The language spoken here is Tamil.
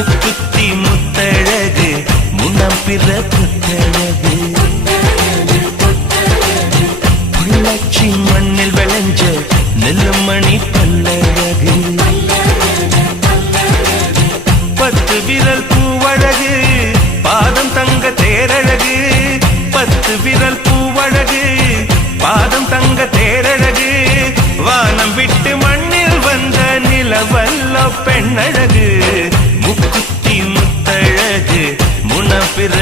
முக்குத்தி முத்தழகு முன்னம் பிற புத்தழகு பொள்ளாச்சி மண்ணில் விளைஞ்ச நெல்லுமணி பல்லழகு 10 விரல் பூவழகு பாதம் தங்க தேரழகு 10 விரல் பூவழகு பாதம் தங்க தேரழகு வானம் விட்டு மண்ணில் வந்த நிலவல்ல பெண்ணழகு முக்குத்தி முத்தழகு முனப்பிற